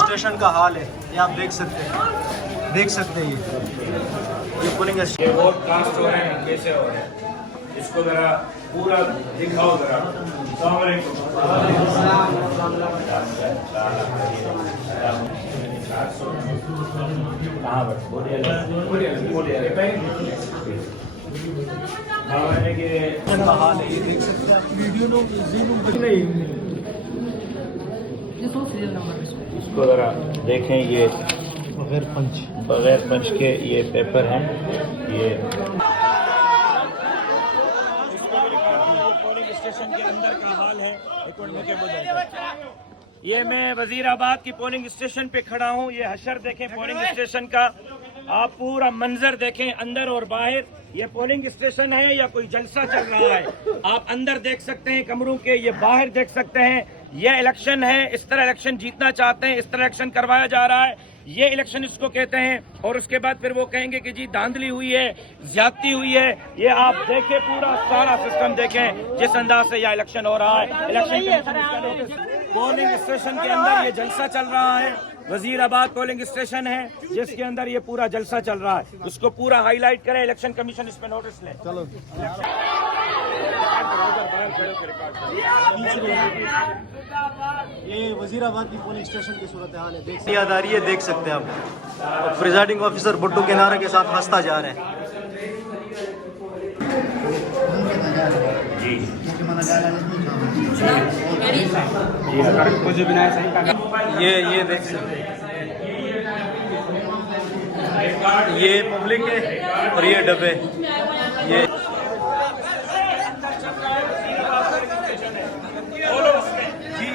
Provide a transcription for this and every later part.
Station का हाल है, ये आप देख सकते हैं, ये पोलिंग ये वोट कास्ट हो रहे हैं, कैसे हो रहे हैं, इसको जरा पूरा दिखाओ जरा। इसको जरा देखें, ये बगैर पंच के ये पेपर हैं, ये पोलिंग स्टेशन के अंदर का हाल है। ये मैं वजीराबाद की पोलिंग स्टेशन पे खड़ा हूँ। ये हशर देखें पोलिंग स्टेशन का, आप पूरा मंजर देखें अंदर और बाहर। ये पोलिंग स्टेशन है या कोई जलसा चल रहा है? आप अंदर देख सकते हैं कमरों के, ये बाहर देख सकते हैं। ये इलेक्शन है, इस तरह इलेक्शन जीतना चाहते हैं, इस तरह इलेक्शन करवाया जा रहा है। ये इलेक्शन इसको कहते हैं। और उसके बाद फिर वो कहेंगे कि जी धांधली हुई है, ज्यादती हुई है। ये आप देखें, पूरा सारा सिस्टम देखें जिस अंदाज से यह इलेक्शन हो रहा है। इलेक्शन पोलिंग स्टेशन के अंदर ये जलसा चल रहा है। वजीराबाद पोलिंग स्टेशन है जिसके अंदर ये पूरा जलसा चल रहा है। उसको पूरा हाईलाइट करें, इलेक्शन कमीशन इस पे नोटिस ले। चलो ये वजीराबाद की पोलिंग स्टेशन की सूरत हाल है, याद आ रही है, देख सकते हैं आप। प्रिजाइडिंग ऑफिसर भुट्टो के नारे के साथ हंसता जा रहे हैं। जी ये देख सकते हैं, ये पब्लिक है और ये डब्बे।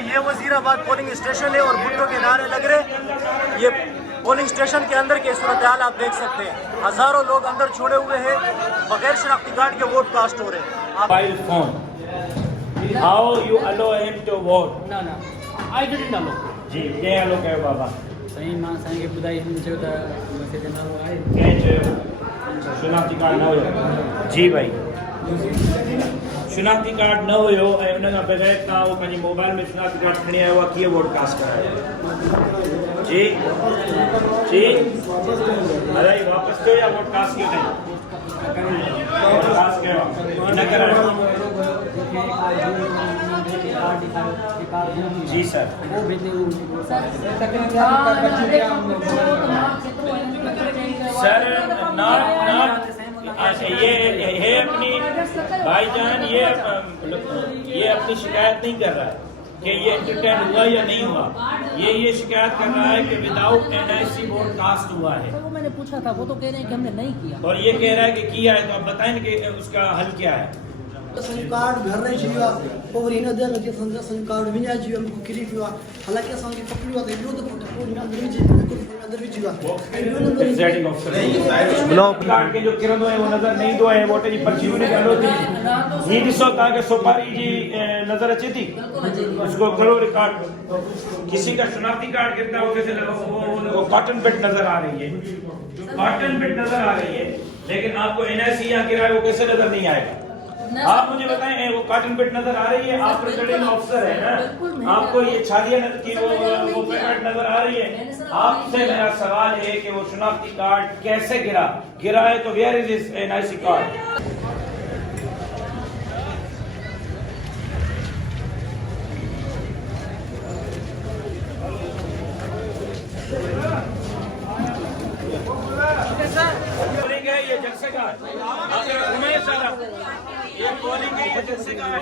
ये वजीराबाद पोलिंग स्टेशन है और भुट्टो के नारे लग रहे। ये पोलिंग स्टेशन के अंदर के सूरत हाल आप देख सकते हैं। हजारों लोग अंदर छोड़े हुए हैं, बगैर शनाख्ती कार्ड के वोट कास्ट हो रहे हैं। Mobile phone, how you allow him to vote? No, I didn't know. जी के अलो कयो बाबा? सही मां साईं खे ॿुधाई हिन चयो त मैसेज न आहे। के चयो शनाख्ती कार्ड न हुयो? जी भाई, शनाख्ती कार्ड न हुयो ऐं उन खां बग़ैर तव्हां उहो पंहिंजे मोबाइल में शनाख्ती कार्ड खणी आयो आहे, कीअं वोट कास्ट करायो? जी अरे वापसि कयो या वोट कास्ट कयो? वोट कास्ट कयो न करायो? जी सर। सर ये अपनी भाईजान ये अपनी शिकायत नहीं कर रहा है कि ये एंटरटेन हुआ या नहीं हुआ। ये शिकायत कर रहा है कि विदाउट NIC वोट कास्ट हुआ है। वो मैंने पूछा था, वो तो कह रहे हैं कि हमने नहीं किया। और ये कह रहा है कि किया है, तो आप बताएं कि उसका हल क्या है? कार्ड घर नहीं चाहिए और इन दे के संग कार्ड भी नहीं चाहिए हमको क्लिक हुआ। हालांकि संग पकड़ी हुआ तो विरोध फोटो को अंदर भी चाहिए, अंदर भी चाहिए। प्रेसिडेंट ऑफिसर ब्लॉक कार्ड के जो किरंदो है वो नजर नहीं दो है, वोट जी पर्ची ने गालो थी। ये दिसो ता के सोपारी जी नजर अचे थी, उसको करो रिकॉर्ड। किसी का शनाख्ती कार्ड कितना हो कैसे वो कॉटन बिट नजर आ रही है, कॉटन बिट नजर आ रही है, लेकिन आपको NIC यहाँ गिरा है वो कैसे नजर नहीं आएगा? आप मुझे बताएं, वो कॉटन बिट नजर आ रही है? आप प्रेसिडेंट ऑफिसर है ना, आपको ये छालिया की वो पेमेंट नजर आ रही है? आपसे मेरा सवाल है कि वो शनाख्ती कार्ड कैसे गिरा है तो where is this NIC card? ये जलसे का घुमाइए सारा, ये पोलिंग है, ये जलसे का है।